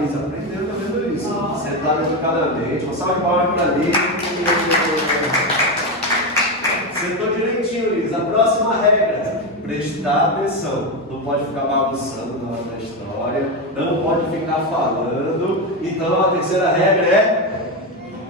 Liz aprendeu, tá vendo isso? Sentada educadamente. Uma salva de palmas para a Liz. Sentou direitinho, Liz. A próxima regra: prestar atenção. Não pode ficar bagunçando na hora da história. Não pode ficar falando. Então a terceira regra é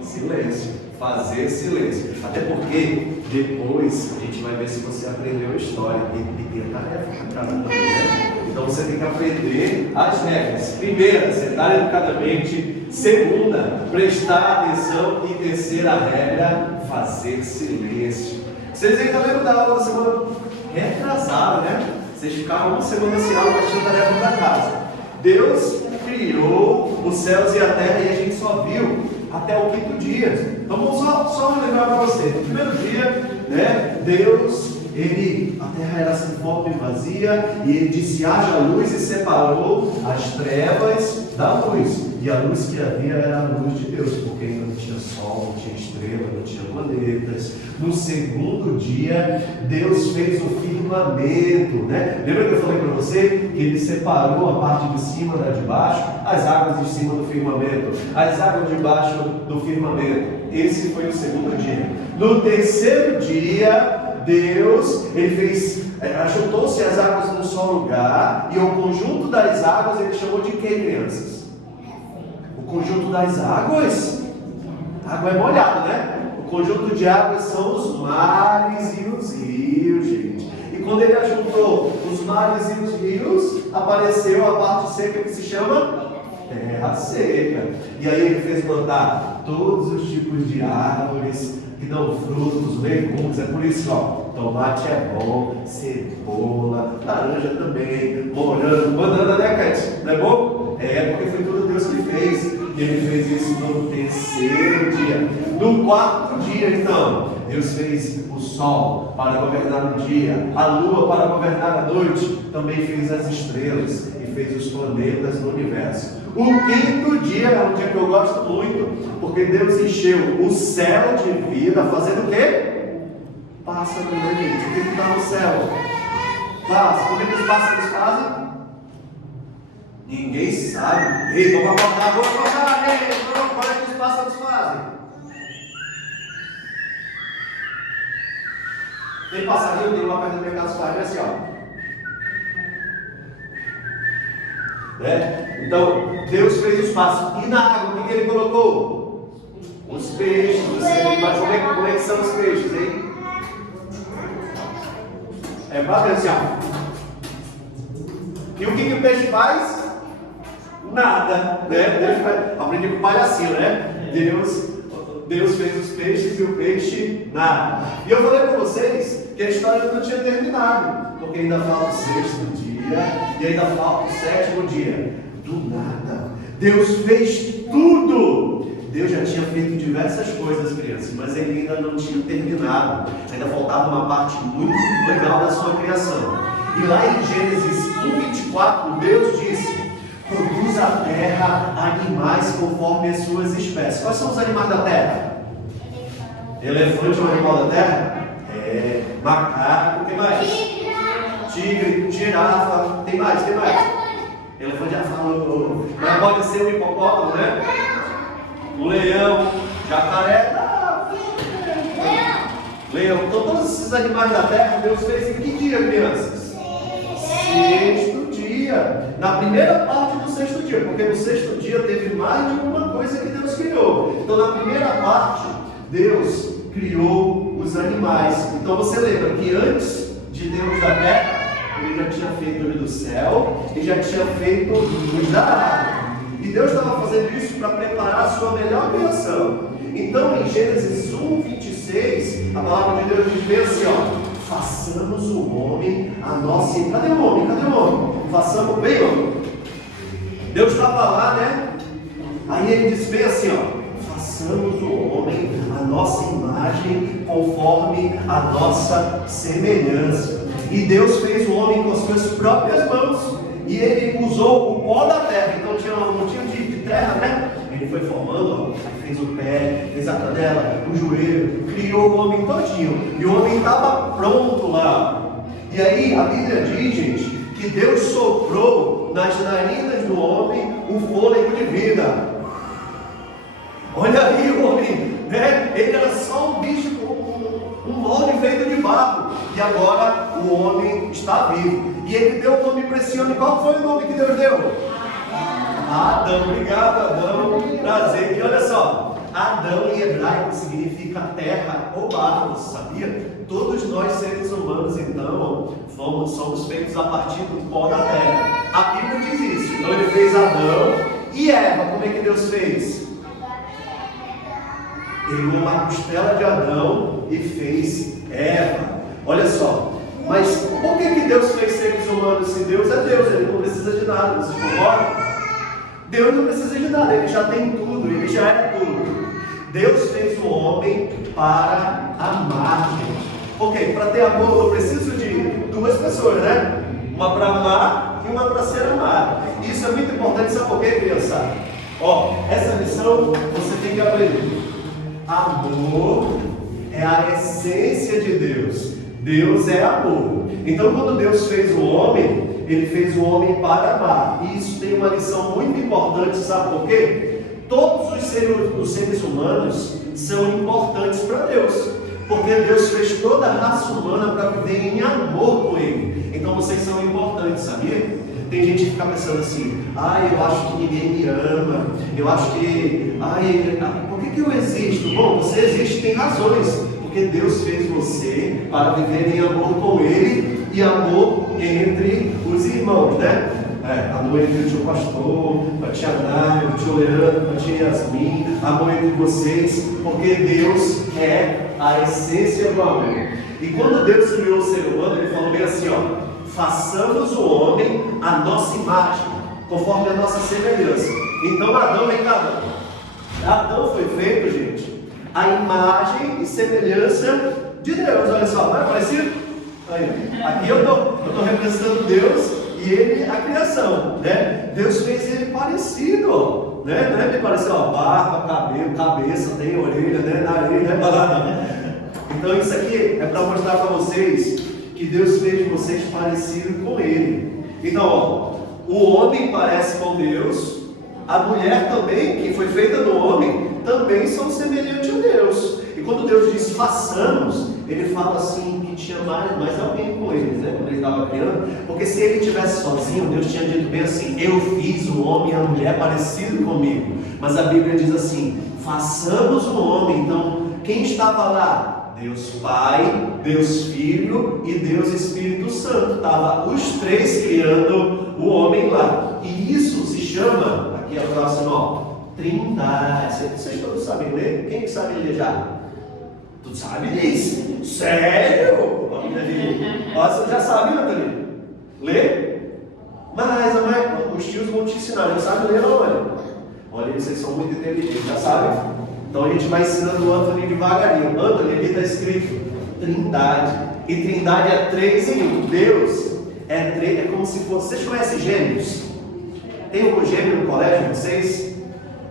silêncio. Fazer silêncio. Até porque depois a gente vai ver se você aprendeu a história. E tem a tarefa para cada um, né? Então você tem que aprender as regras. Primeira, sentar educadamente. Segunda, prestar atenção. E terceira regra, fazer silêncio. Vocês ainda lembram da aula da semana retrasada, né? Vocês ficaram uma semana sem aula, mas tinha tarefa da casa. Deus criou os céus e a terra e a gente só viu até o quinto dia. Então vamos só lembrar para você. No primeiro dia, né, Deus, a terra era sem forma e vazia, e ele disse: haja luz, e separou as trevas da luz. E a luz que havia era a luz de Deus, porque ainda não tinha sol, não tinha estrela, não tinha planetas. No segundo dia, Deus fez o firmamento, né? Lembra que eu falei para você que ele separou a parte de cima da de baixo, as águas de cima do firmamento, as águas de baixo do firmamento. Esse foi o segundo dia. No terceiro dia, Deus, ele fez, ajuntou-se as águas num só lugar, e o conjunto das águas ele chamou de quê, crianças? O conjunto das águas? A água é molhada, né? O conjunto de águas são os mares e os rios, gente. E quando ele ajuntou os mares e os rios, apareceu a parte seca que se chama terra seca. E aí ele fez plantar todos os tipos de árvores que dão frutos, legumes. É por isso, ó, tomate é bom, cebola, laranja também, morango, banana, né, Kate? Não é bom? É, porque foi tudo Deus que fez. E ele fez isso no terceiro dia. No quarto dia, então, Deus fez o sol para governar o dia, a lua para governar a noite, também fez as estrelas e fez os planetas no universo. O quinto dia é um dia que eu gosto muito, porque Deus encheu o céu de vida, fazendo o quê? Pássaro, né, gente? O que está no céu? Pássaro. O que os pássaros fazem? Ninguém sabe. Ei, vamos acordar, vamos acordar. Ei, vamos, olha o que os pássaros fazem. Tem passarinho, tem uma perto da minha casa, faz assim, ó. Né? Então, Deus fez os pássaros. E na água, o que ele colocou? Os peixes. Mas como é que são os peixes, hein? É para assim, ó. E o que o peixe faz? Nada, né? Deus faz... Aprendi com o palhacinho, né? Deus fez os peixes e o peixe nada. E eu falei para vocês que a história não tinha terminado, porque ainda falta o sexto dia e ainda falta o sétimo dia. Do nada, Deus fez tudo. Deus já tinha feito diversas coisas, crianças, mas ele ainda não tinha terminado. Ainda faltava uma parte muito legal da sua criação. E lá em Gênesis 1:24, Deus disse: produz a terra animais conforme as suas espécies. Quais são os animais da terra? Elefante é um animal da terra? É. Macaco, tem mais? Tigre, girafa, tem mais? Elefante já falou. Mas pode ser um hipopótamo, né? Um leão, jacaré. Leão. Então todos esses animais da terra Deus fez em que dia, crianças? Sexto dia. Na primeira parte do sexto dia, porque no sexto dia teve mais de uma coisa que Deus criou. Então na primeira parte Deus criou os animais. Então você lembra que antes de Deus da terra, ele já tinha feito o do céu e já tinha feito os da água. E Deus estava fazendo isso para preparar a sua melhor criação. Então em Gênesis 1:26, a palavra de Deus diz bem assim, ó: façamos o homem a nossa... Cadê o homem? Façamos bem, ó. Deus estava lá, né? Aí ele disse bem assim, ó: façamos o homem a nossa imagem, conforme a nossa semelhança. E Deus fez o homem com as suas próprias mãos. E ele usou o pó da terra. Então tinha um montinho de terra, né? Ele foi formando, ó, fez o pé, fez a canela, o joelho, criou o homem todinho. E o homem estava pronto lá. E aí a Bíblia diz, gente, que Deus soprou nas narinas do homem o fôlego de vida. Olha aí o homem, né? Ele era só um bicho, um molde feito de barro, e agora o homem está vivo. E ele deu o nome para esse homem. Qual foi o nome que Deus deu? Adão. Obrigado, Adão. Prazer. E olha só, Adão em hebraico significa terra ou barro, sabia? Todos nós seres humanos, então, somos feitos a partir do pó da terra. A Bíblia diz isso. Então ele fez Adão e Eva. Como é que Deus fez? Pegou uma costela de Adão e fez Eva. Olha só, mas por que Deus fez seres humanos? Se Deus é Deus, Ele não precisa de nada, vocês concordam? Deus não precisa de nada, Ele já tem tudo, Ele já é tudo. Deus fez o homem para amar, gente. Ok, para ter amor eu preciso de duas pessoas, né? Uma para amar e uma para ser amada. Isso é muito importante, sabe por quê, criançada? Ó, essa lição você tem que aprender. Amor é a essência de Deus. Deus é amor. Então, quando Deus fez o homem, Ele fez o homem para amar. E isso tem uma lição muito importante, sabe por quê? Todos os seres humanos são importantes para Deus, porque Deus fez toda a raça humana para viver em amor com Ele. Então, vocês são importantes, sabia? Tem gente que fica pensando assim: eu acho que ninguém me ama, eu acho que, por que eu existo? Bom, você existe, tem razões, porque Deus fez você para viver em amor com Ele e amor entre os irmãos, né? Amor entre o tio pastor, a tia Nádia, o tio Leandro, a tia Yasmin, amor entre vocês, porque Deus é a essência do amor. E quando Deus criou o ser humano, Ele falou bem assim, façamos o homem à nossa imagem, conforme a nossa semelhança. Então Adão, vem cá, Adão foi feito, gente, a imagem e semelhança de Deus. Olha só, não é parecido? Aí, aqui eu estou representando Deus e Ele a criação, né? Deus fez Ele parecido, né? Não é bem parecido, barba, cabelo, cabeça, tem orelha, né? Nariz, né? Então isso aqui é para mostrar para vocês que Deus fez vocês parecidos com Ele. Então, o homem parece com Deus, a mulher também, que foi feita do homem, também são semelhantes a Deus. E quando Deus diz façamos, Ele fala assim que tinha mais alguém com eles, né? Quando Ele estava criando, porque se Ele estivesse sozinho, Deus tinha dito bem assim: eu fiz o homem e a mulher parecido comigo. Mas a Bíblia diz assim: façamos o homem. Então, quem estava lá? Deus Pai, Deus Filho e Deus Espírito Santo. Estava os três criando o homem lá. E isso se chama, aqui a próxima, Trindade. Vocês todos sabem ler? Quem que sabe ler já? Tu sabe disso? Sério? Você já sabe, Nathalie? Ler? Mas os tios vão te ensinar. Não sabe ler, não, olha? Olha, vocês são muito inteligentes, já sabem? Então a gente vai ensinando o Anthony devagarinho. Anthony, aqui está escrito Trindade. E Trindade é 3 em 1. Deus é 3, é como se fosse. Vocês conhecem gêmeos? Tem algum gêmeo no colégio de vocês?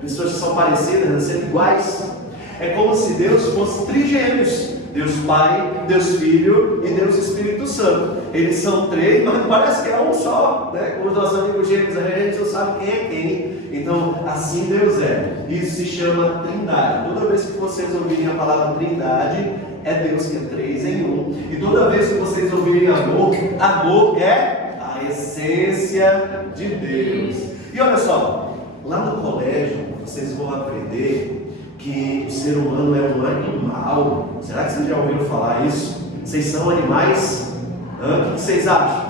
Pessoas que são parecidas, sendo iguais? É como se Deus fosse trigêmeos. Deus Pai, Deus Filho e Deus Espírito Santo. Eles são 3, mas parece que é um só, né? Como os nossos amigos gêmeos, a gente não sabe quem é quem. Então, assim Deus é. Isso se chama Trindade. Toda vez que vocês ouvirem a palavra Trindade, é Deus que é 3 em 1. E toda vez que vocês ouvirem amor, amor é a essência de Deus. E olha só, lá no colégio, vocês vão aprender que o ser humano é um animal. Será que vocês já ouviram falar isso? Vocês são animais? O que vocês acham?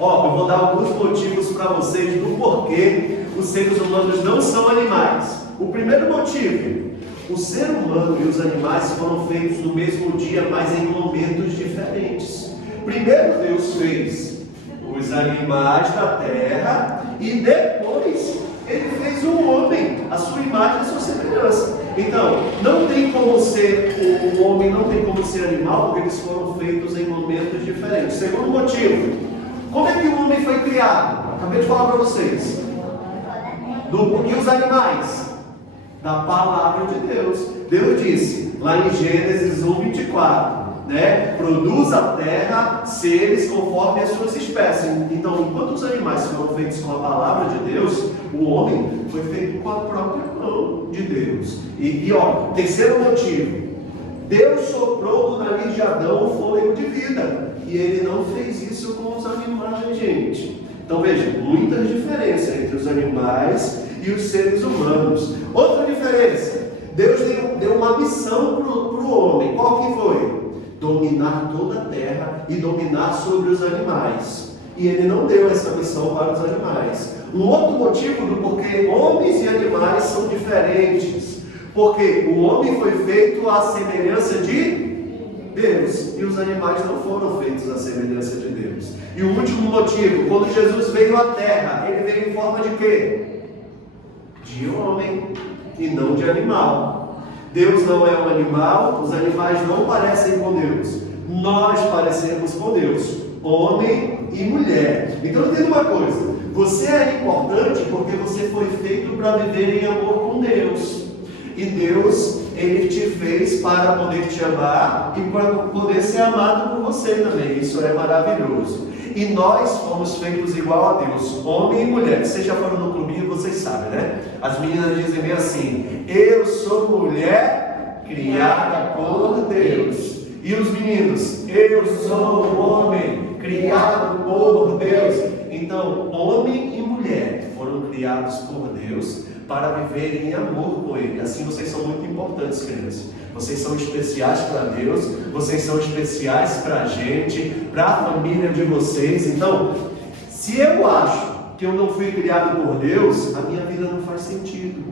Eu vou dar alguns motivos para vocês do porquê os seres humanos não são animais. O primeiro motivo: o ser humano e os animais foram feitos no mesmo dia, mas em momentos diferentes. Primeiro Deus fez os animais da terra e depois Ele fez o homem, a sua imagem e a sua semelhança. Então, não tem como ser o homem, não tem como ser animal, porque eles foram feitos em momentos diferentes. Segundo motivo: como é que o homem foi criado? Acabei de falar para vocês. E os animais? Da palavra de Deus. Deus disse, lá em Gênesis 1:24, né, produz a terra seres conforme as suas espécies. Então, enquanto os animais foram feitos com a palavra de Deus, o homem foi feito com a própria mão de Deus. E ó, terceiro motivo: Deus soprou no nariz de Adão o fôlego de vida, e ele não fez isso com os animais, gente. Então veja, muitas diferenças entre os animais e os seres humanos. Outra diferença: Deus deu uma missão para o homem. Qual que foi? Dominar toda a terra e dominar sobre os animais. E ele não deu essa missão para os animais. Um outro motivo do porquê homens e animais são diferentes: porque o homem foi feito à semelhança de Deus, e os animais não foram feitos à semelhança de Deus. E o último motivo: quando Jesus veio à terra, ele veio em forma de quê? De homem e não de animal. Deus não é um animal, os animais não parecem com Deus. Nós parecemos com Deus, homem e mulher. Então entenda uma coisa: você é importante porque você foi feito para viver em amor com Deus. E Deus, Ele te fez para poder te amar e para poder ser amado por você também. Isso é maravilhoso. E nós fomos feitos igual a Deus, homem e mulher. Vocês já foram no clubinho, vocês sabem, né? As meninas dizem bem assim: eu sou mulher criada por Deus. E os meninos: eu sou homem criado por Deus. Então, homem e mulher foram criados por Deus para viverem em amor com Ele. Assim vocês são muito importantes, crianças. Vocês são especiais para Deus, vocês são especiais para a gente, para a família de vocês. Então, se eu acho que eu não fui criado por Deus, a minha vida não faz sentido.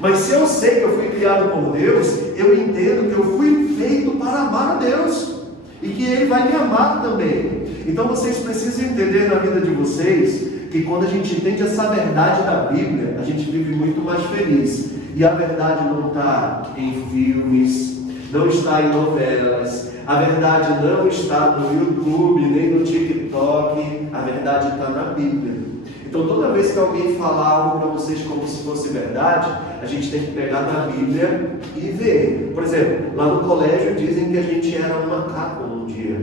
Mas se eu sei que eu fui criado por Deus, eu entendo que eu fui feito para amar a Deus e que Ele vai me amar também. Então vocês precisam entender na vida de vocês que quando a gente entende essa verdade da Bíblia, a gente vive muito mais feliz. E a verdade não está em filmes, não está em novelas, a verdade não está no YouTube, nem no TikTok, a verdade está na Bíblia. Então toda vez que alguém falar algo para vocês como se fosse verdade, a gente tem que pegar na Bíblia e ver. Por exemplo, lá no colégio dizem que a gente era um macaco um dia.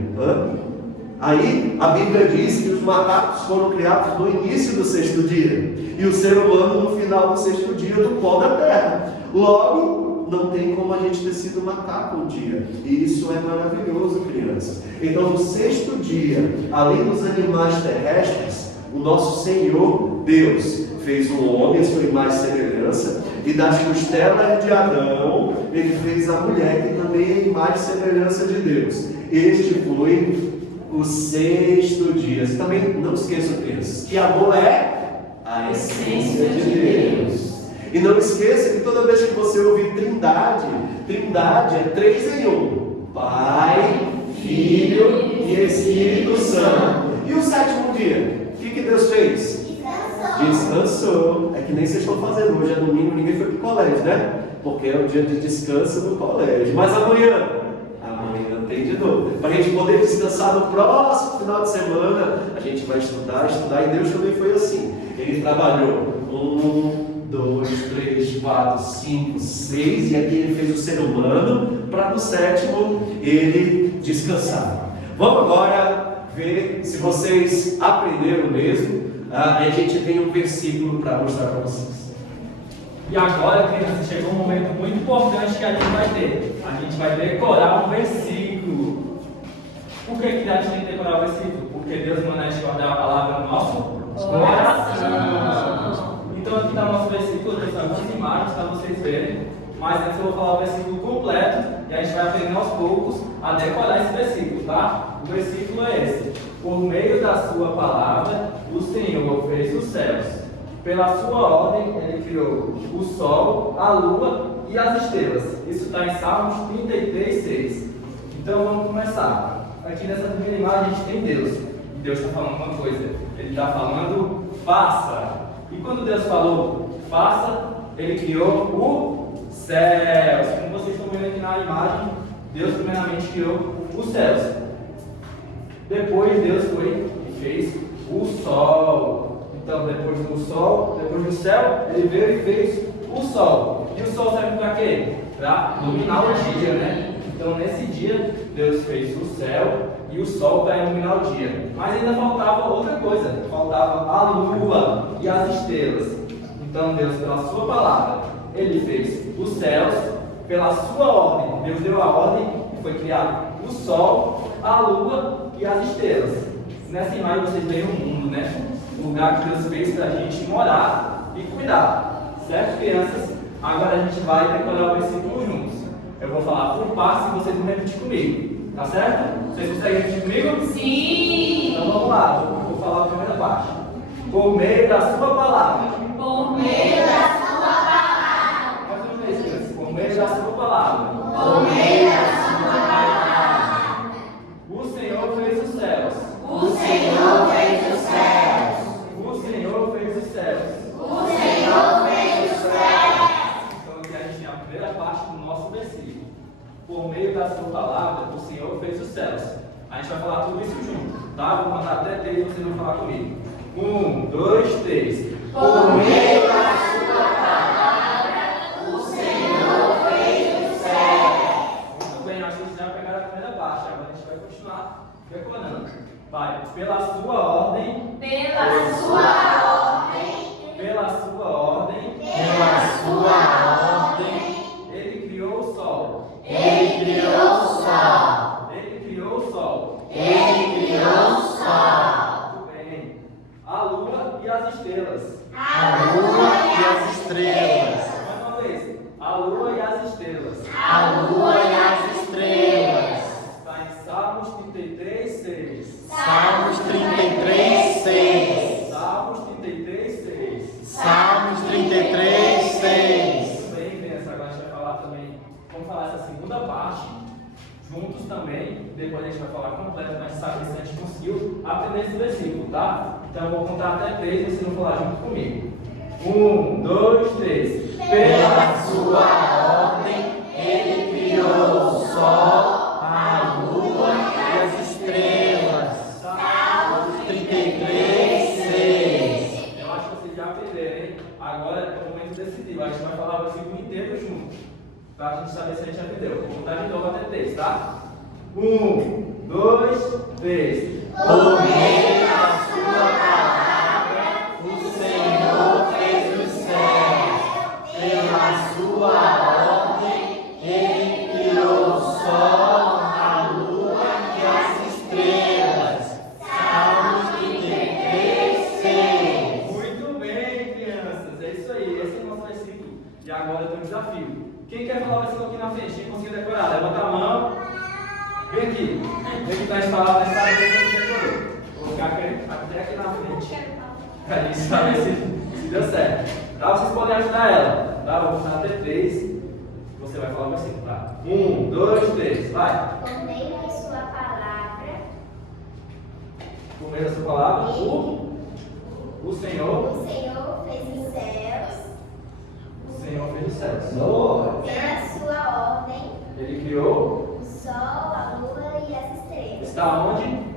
Aí a Bíblia diz que os macacos foram criados no início do sexto dia, e o ser humano no final do sexto dia do pó da terra. Logo, não tem como a gente ter sido macaco um dia. E isso é maravilhoso, crianças. Então no sexto dia, além dos animais terrestres, o nosso Senhor Deus fez um homem à sua imagem e semelhança, e das costelas de Adão Ele fez a mulher, que também é a imagem e semelhança de Deus. Este foi o sexto dia. Você também não esqueça, crianças, que amor é a essência de Deus. E não esqueça que toda vez que você ouvir Trindade, Trindade é 3 em 1: Pai, Filho e Espírito Santo. E o sétimo dia, o que Deus fez? Descansou. É que nem vocês estão fazendo hoje, é domingo, ninguém foi para o colégio, né? Porque é o dia de descanso do colégio. Mas amanhã tem de novo. Para a gente poder descansar no próximo final de semana, a gente vai estudar, e Deus também foi assim. Ele trabalhou 1, 2, 3, 4, 5, 6, e aqui Ele fez o ser humano para no sétimo Ele descansar. Vamos agora ver se vocês aprenderam mesmo. A gente tem um versículo para mostrar para vocês. E agora, crianças, chegou um momento muito importante que a gente vai ter. A gente vai decorar um versículo. Por que a gente tem que decorar o versículo? Porque Deus manda a gente guardar a palavra no nosso coração. Então aqui está o nosso versículo, eu trouxe algumas imagens para vocês verem. Mas antes eu vou falar o versículo completo e a gente vai aprender aos poucos a decorar esse versículo, tá? O versículo é esse: por meio da sua palavra, o Senhor fez os céus. Pela sua ordem, Ele criou o sol, a lua e as estrelas. Isso está em Salmos 33, 6. Então vamos começar. Aqui nessa primeira imagem a gente tem Deus. E Deus está falando uma coisa. Ele está falando, faça. E quando Deus falou, faça, Ele criou o céus. Como vocês estão vendo aqui na imagem, Deus primeiramente criou os céus. Depois Deus foi e fez o sol. Então, depois do sol, depois do céu, Ele veio e fez o sol. E o sol serve para quê? Para iluminar o dia, né? Então, nesse dia, Deus fez o céu e o sol para iluminar o dia. Mas ainda faltava outra coisa, faltava a lua e as estrelas. Então, Deus, pela sua palavra, Ele fez os céus, pela sua ordem. Deus deu a ordem e foi criado o sol, a lua e as estrelas. Nessa imagem vocês veem o mundo, né? O lugar que Deus fez para a gente morar e cuidar. Certo, crianças? Agora a gente vai decorar o versículo juntos. Eu vou falar por partes e vocês vão repetir comigo. Tá certo? Vocês conseguem repetir comigo? Sim! Então vamos lá. Vou falar a primeira parte. Por meio da sua palavra. Por meio da sua palavra. Mais uma vez, crianças. Por meio da sua palavra. Por meio da sua palavra. O Senhor fez os céus. O Senhor fez os céus. O Senhor fez os céus. O Senhor fez os céus. Então aqui a gente tem a primeira parte do nosso versículo. Por meio da sua palavra, o Senhor fez os céus. A gente vai falar tudo isso junto, tá? Vou contar até 3 e vocês vão falar comigo. 1, 2, 3. Por meio da sua palavra, o Senhor fez os céus. Muito bem, acho que vocês já pegaram a primeira parte. Agora a gente vai continuar decorando. Vai, pela sua ordem. Pela sua ordem. Pela sua ordem. Pela sua ordem. Ele criou o sol. Ele criou o sol. Ele criou o sol. Ele criou o sol. Muito bem. A lua e as estrelas. A lua e as estrelas. Mais uma vez. A lua e as estrelas. A lua e as estrelas. Está em Salmos 33, 6. Salmos 33, 6. Salmos 33, 6. Salmos 33, 6. Muito bem, criança. Agora a gente vai falar também. Vamos falar essa segunda parte juntos também. Depois a gente vai falar completo, mas sabe se a gente conseguiu aprender esse versículo, tá? Então eu vou contar até 3 e vocês vão falar junto comigo. 1, 2, 3. Pela sua ordem, ele criou o sol, a lua e as estrelas. Salmos 33, 6. Eu acho que vocês já aprenderam, hein? Agora é o momento decisivo. A gente vai falar o versículo inteiro junto, pra gente saber se a gente aprendeu. Vou contar de novo até 3, tá? 1, 2, 3. Por meio da sua palavra, o Senhor fez os céus. Pela sua ordem, ele criou o sol, a lua e as estrelas. Salmos 33, 6. Muito bem, crianças. É isso aí. Esse é o nosso versículo. E agora tem um desafio. Quem quer falar o versículo aqui na frente? Quem conseguiu decorar? Levanta a mão. Vem aqui. Vem aqui para a gente falar nessa área que você decorou. Vou ficar até aqui na frente. Pra gente saber se deu certo. Tá? Vocês podem ajudar ela. Tá? Vou contar até 3. Você vai falar o versículo, tá? 1, 2, 3. Vai. Por meio da sua palavra, Por meio da sua palavra, o Senhor. o Senhor fez os céus. O Senhor fez os céus. Pela sua ordem, Ele criou. o sol, a lua e as estrelas. Está onde?